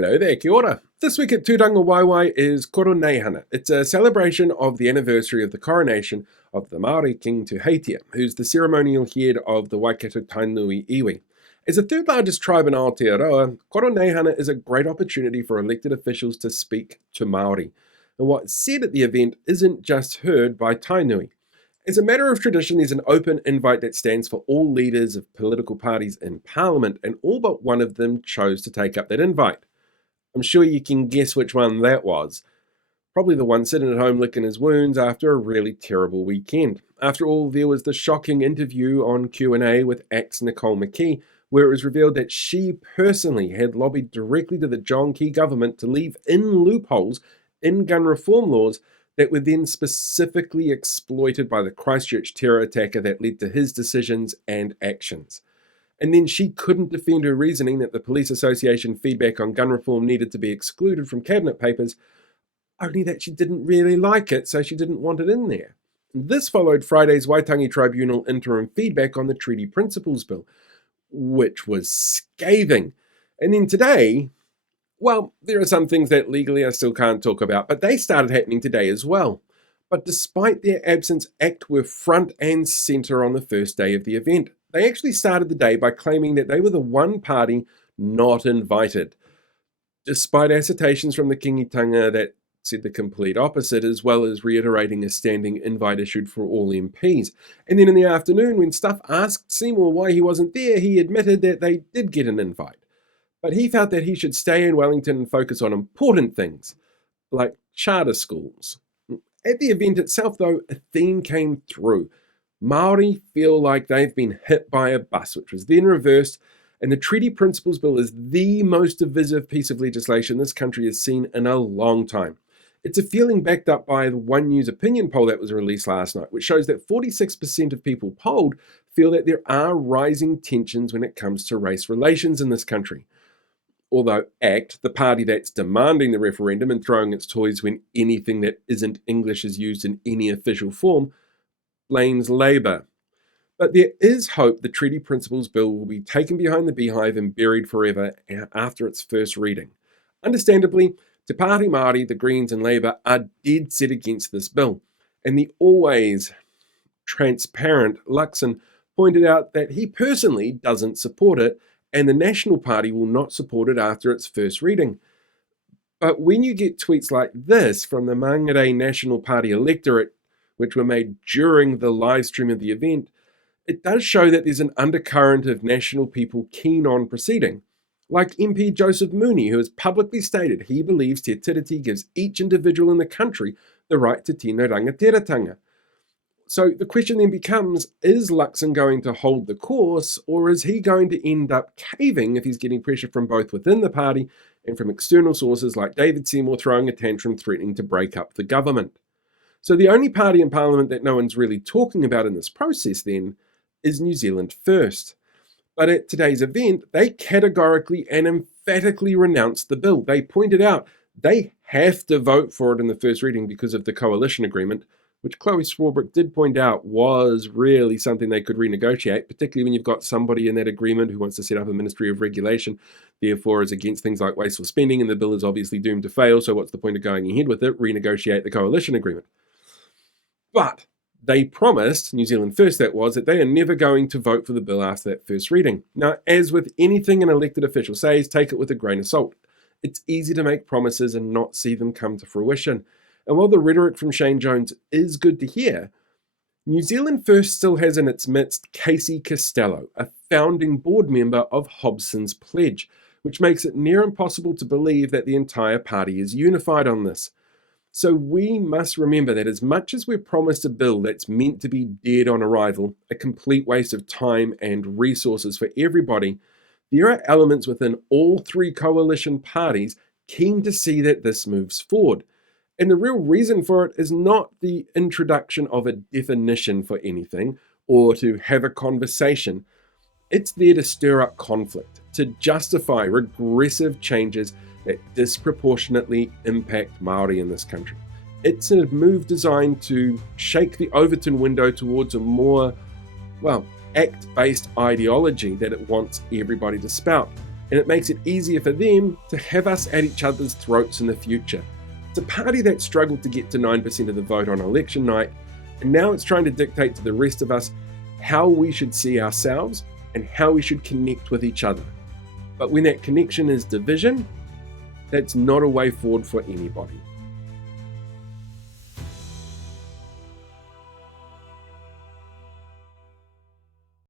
Hello there, kia ora. This week at Tūranga Waiwai is Koroneihana. It's a celebration of the anniversary of the coronation of the Maori King Tuheitia, who's the ceremonial head of the Waikato Tainui iwi. As the third largest tribe in Aotearoa, Koroneihana is a great opportunity for elected officials to speak to Maori. And what's said at the event isn't just heard by Tainui. As a matter of tradition, there's an open invite that stands for all leaders of political parties in Parliament, and all but one of them chose to take up that invite. I'm sure you can guess which one that was. Probably the one sitting at home licking his wounds after a really terrible weekend. After all, there was the shocking interview on Q&A with ex Nicole McKee, where it was revealed that she personally had lobbied directly to the John Key government to leave in loopholes in gun reform laws that were then specifically exploited by the Christchurch terror attacker that led to his decisions and actions. And then she couldn't defend her reasoning that the Police Association feedback on gun reform needed to be excluded from cabinet papers, only that she didn't really like it, so she didn't want it in there. This followed Friday's Waitangi Tribunal interim feedback on the Treaty Principles Bill, which was scathing. And then today, well, there are some things that legally I still can't talk about, but they started happening today as well. But despite their absence, ACT were front and centre on the first day of the event. They actually started the day by claiming that they were the one party not invited, despite assertions from the kingitanga that said the complete opposite, as well as reiterating a standing invite issued for all MPs. And then in the afternoon, when Stuff asked Seymour why he wasn't there, he admitted that they did get an invite. But he felt that he should stay in Wellington and focus on important things, like charter schools. At the event itself, though, a theme came through. Maori feel like they've been hit by a bus, which was then reversed, and the Treaty Principles Bill is the most divisive piece of legislation this country has seen in a long time. It's a feeling backed up by the One News opinion poll that was released last night, which shows that 46% of people polled feel that there are rising tensions when it comes to race relations in this country. Although ACT, the party that's demanding the referendum and throwing its toys when anything that isn't English is used in any official form, blames Labour. But there is hope the Treaty Principles Bill will be taken behind the beehive and buried forever after its first reading. Understandably, Te Pāti Māori, the Greens and Labour are dead set against this bill, and the always transparent Luxon pointed out that he personally doesn't support it, and the National Party will not support it after its first reading. But when you get tweets like this from the Mangere National Party electorate, which were made during the live stream of the event, it does show that there's an undercurrent of national people keen on proceeding. Like MP Joseph Mooney, who has publicly stated he believes Te Tiriti gives each individual in the country the right to tino rangatiratanga. So the question then becomes, is Luxon going to hold the course, or is he going to end up caving if he's getting pressure from both within the party and from external sources like David Seymour throwing a tantrum threatening to break up the government? So the only party in Parliament that no one's really talking about in this process then is New Zealand First. But at today's event, they categorically and emphatically renounced the bill. They pointed out they have to vote for it in the first reading because of the coalition agreement, which Chloe Swarbrick did point out was really something they could renegotiate, particularly when you've got somebody in that agreement who wants to set up a Ministry of Regulation, therefore is against things like wasteful spending, and the bill is obviously doomed to fail, so what's the point of going ahead with it? Renegotiate the coalition agreement. But they promised, New Zealand First that was, that they are never going to vote for the bill after that first reading. Now, as with anything an elected official says, take it with a grain of salt. It's easy to make promises and not see them come to fruition. And while the rhetoric from Shane Jones is good to hear, New Zealand First still has in its midst Casey Costello, a founding board member of Hobson's Pledge, which makes it near impossible to believe that the entire party is unified on this. So we must remember that as much as we're promised a bill that's meant to be dead on arrival, a complete waste of time and resources for everybody, there are elements within all three coalition parties keen to see that this moves forward. And the real reason for it is not the introduction of a definition for anything or to have a conversation. It's there to stir up conflict, to justify regressive changes that disproportionately impact Maori in this country. It's a move designed to shake the Overton window towards a more, ACT-based ideology that it wants everybody to spout. and it makes it easier for them to have us at each other's throats in the future. It's a party that struggled to get to 9% of the vote on election night, and now it's trying to dictate to the rest of us how we should see ourselves and how we should connect with each other. But when that connection is division, that's not a way forward for anybody.